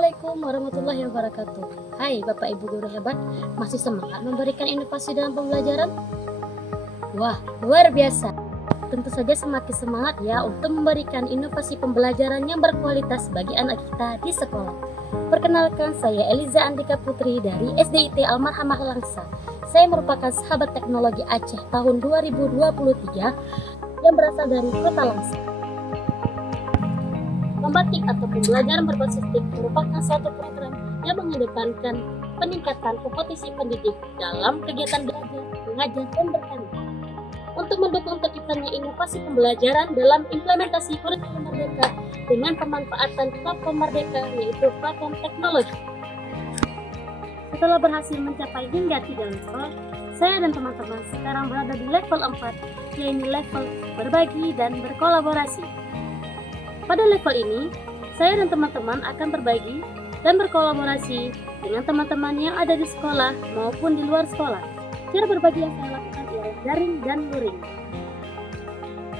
Assalamualaikum warahmatullahi wabarakatuh. Hai Bapak Ibu guru hebat, masih semangat memberikan inovasi dalam pembelajaran? Wah, luar biasa. Tentu saja semakin semangat ya untuk memberikan inovasi pembelajaran yang berkualitas bagi anak kita di sekolah. Perkenalkan, saya Eliza Andika Putri dari SDIT Almarhamah Langsa. Saya merupakan sahabat teknologi Aceh tahun 2023 yang berasal dari Kota Langsa. Membatik atau pembelajaran berbasis TIK merupakan suatu program yang mengedepankan peningkatan kompetisi pendidik dalam kegiatan belajar, mengajar, dan berkarya. Untuk mendukung terciptanya inovasi pembelajaran dalam implementasi kurikulum Merdeka dengan pemanfaatan platform Merdeka, yaitu platform teknologi. Setelah berhasil mencapai hingga 3 level, saya dan teman-teman sekarang berada di level 4, yaitu level berbagi dan berkolaborasi. Pada level ini, saya dan teman-teman akan berbagi dan berkolaborasi dengan teman-teman yang ada di sekolah maupun di luar sekolah. Cara berbagi yang saya lakukan ialah daring dan luring.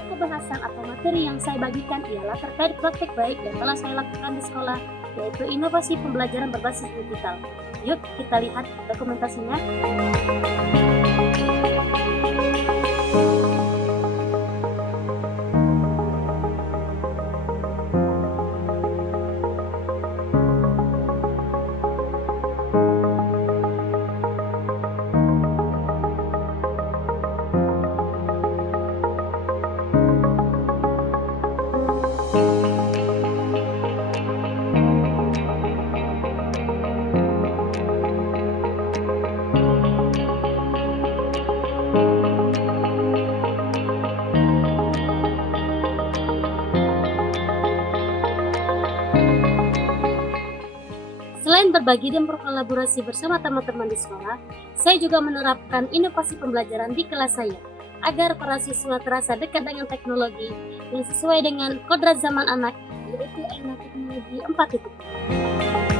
Pembahasan atau materi yang saya bagikan ialah terkait praktek baik yang telah saya lakukan di sekolah, yaitu inovasi pembelajaran berbasis digital. Yuk kita lihat dokumentasinya. Selain berbagi dan berkolaborasi bersama teman-teman di sekolah, saya juga menerapkan inovasi pembelajaran di kelas saya, agar para siswa terasa dekat dengan teknologi yang sesuai dengan kodrat zaman anak, yaitu era teknologi 4.0.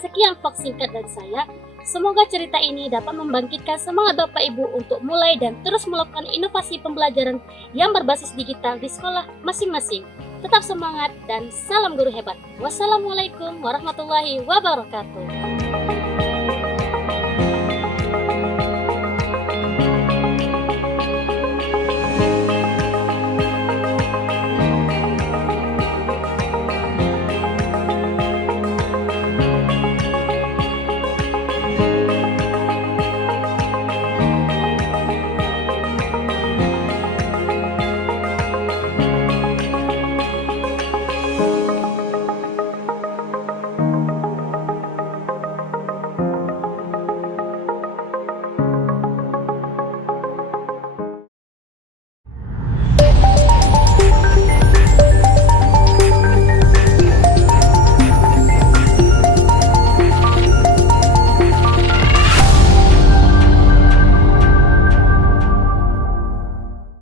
Sekian vlog singkat dari saya. Semoga cerita ini dapat membangkitkan semangat Bapak Ibu untuk mulai dan terus melakukan inovasi pembelajaran yang berbasis digital di sekolah masing-masing. Tetap semangat dan salam guru hebat. Wassalamualaikum warahmatullahi wabarakatuh.